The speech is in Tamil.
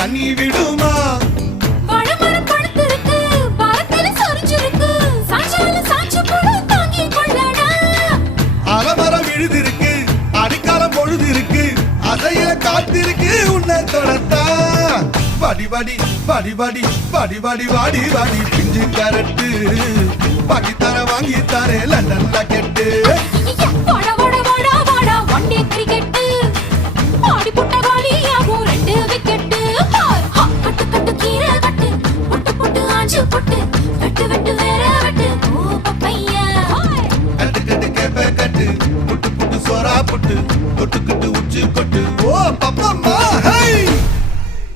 தண்ணி விடுமா வாழைமரம் பழுத்திருக்கு, பாரத்தில சொரிஞ்சிருக்கு, சாஞ்சால சாஞ்சு போடு தாங்கி கொள்ளடா. அலமரம் விழுதிருக்கு, அடிக்காலம் பொழுதிருக்கு, அதைய காத்திருக்கு உன்னை தொடத்தா. படி படி படி படி படி படி வாடி வாடி பிஞ்சு கரட்டு பாக்கி தர வாங்கி தரே லண்டன்ல கெட்டு. வாடா வாடா வாடா வாடா ஒன் டே கிரிக்கெட் ஆடி புட்ட வாலியாகும் 2 விக்கெட்.